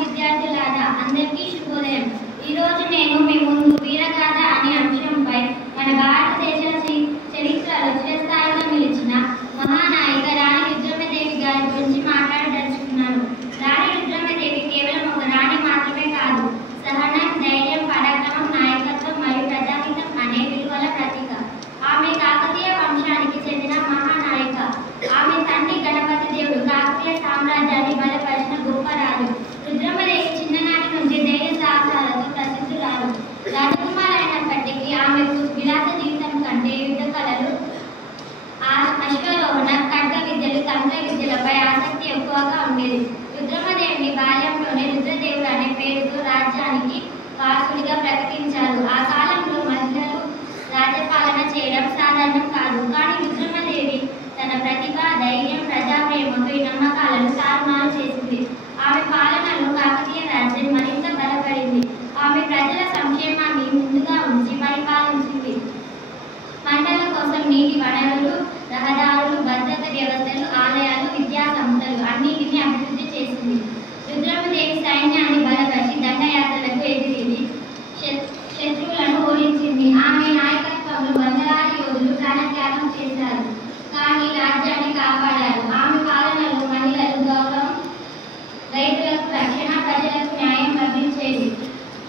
విద్యార్థులారా అందరికీ శుభోదయం. ఈరోజు నేను మీ ముందు వీరగాథ అనే అంశంపై మన భారతదేశ చరిత్రలో చిరస్థాయిగా నిలిచిన మహానాయిక రాణి రుద్రమదేవి గారి గురించి మాట్లాడదలుచుకున్నాను. రాణి రుద్రమదేవి కేవలం ఒక రాణి మాత్రమే కాదు, సహనం, ధైర్యం, పరాక్రమం, నాయకత్వం మరియు ప్రజాహితం అనే విలువల ప్రతీక. ఆమె కాకతీయ వంశానికి చెందిన మహానాయిక. ఆమె తండ్రి గణపతి దేవుడు కాకతీయ సామ్రాజ్యాన్ని బలపరిచిన గొప్ప రాజు. రుద్రమదేవి చిన్ననాటి నుంచి ధైర్య సాహసాలతో ప్రసిద్ధురాలు. రాజకుమారైనప్పటికీ ఆమెకు విలాస జీవితం కంటే యుద్ధ కళలు, అశ్వారోహణ, ఖడ్గ విద్యలు, తంత్ర విద్యలపై ఆసక్తి ఎక్కువగా ఉండేది. రుద్రమదేవిని బాల్యంలోనే రుద్రదేవుడు అనే పేరుతో రాజ్యానికి వారసుడిగా ప్రకటించారు. ఆ కాలంలో మహిళలు రాజ్యపాలన చేయడం సాధారణం కాదు. కానీ రుద్రమదేవి తన ప్రతిభ, ధైర్యం, ప్రజాప్రేమతో ఈ నమ్మకాలను తారుమారు చేసింది. ఆమె పాలనలో కాకతీయ రాజ్యం మరింత బలపడింది. ఆమె ప్రజల సంక్షేమాన్ని ముందుగా ఉంచి పరిపాలించింది. పంటల కోసం నీటి వనరులు, రహదారులు, భద్రత వ్యవస్థలు, ఆలయాలు, విద్యా సంస్థలు అన్నింటినీ అభివృద్ధి చేసింది. రుద్రమదేవి సైన్యాన్ని బలపరిచి దండయాత్రలకు ఎదిరింది, శత్రువులను ఓడించింది. ఆమె నాయకత్వంలో వందలాది యోధులు ప్రాణత్యాగం చేశారు, కానీ రాజ్యాన్ని కాపాడారు. ఆమె పాలనలో మహిళలు గౌరవం, రైతులకు రక్షణ, ప్రజలకు న్యాయం లభించేది.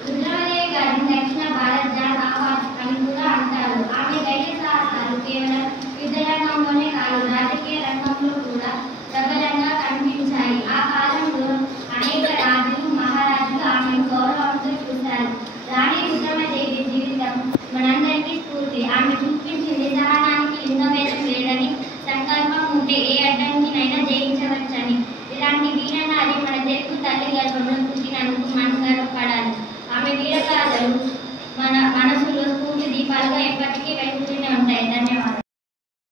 రుద్రమదేవి గారిని దక్షిణ భారత జాన్ అవార్డ్ అని కూడా అంటారు. ఆమె ధైర్య సాహసాలు కేవలం యుద్ధ రంగంలోనే కాదు, రాజకీయ రంగంలో కూడా ప్రబలంగా కనిపించాయి. ఆ కాలంలో అనేక రాజులు, మహారాజులు ఆమెను గౌరవంతో చూశారు. రాణి రుద్రమదేవి జీవితం మనందరికీ స్ఫూర్తి. ఆమె చూపించింది సహనానికి లింగభేదం లేదని, సంకల్పం ఉంటే ఏ అడ్డంకినైనా జయించవచ్చని. ఇలాంటి వీరనారి మన తెలుగు తల్లి గర్భంలో పుట్టినందుకు మనం గర్వపడాలి. ఆమె వీరగాథలు మన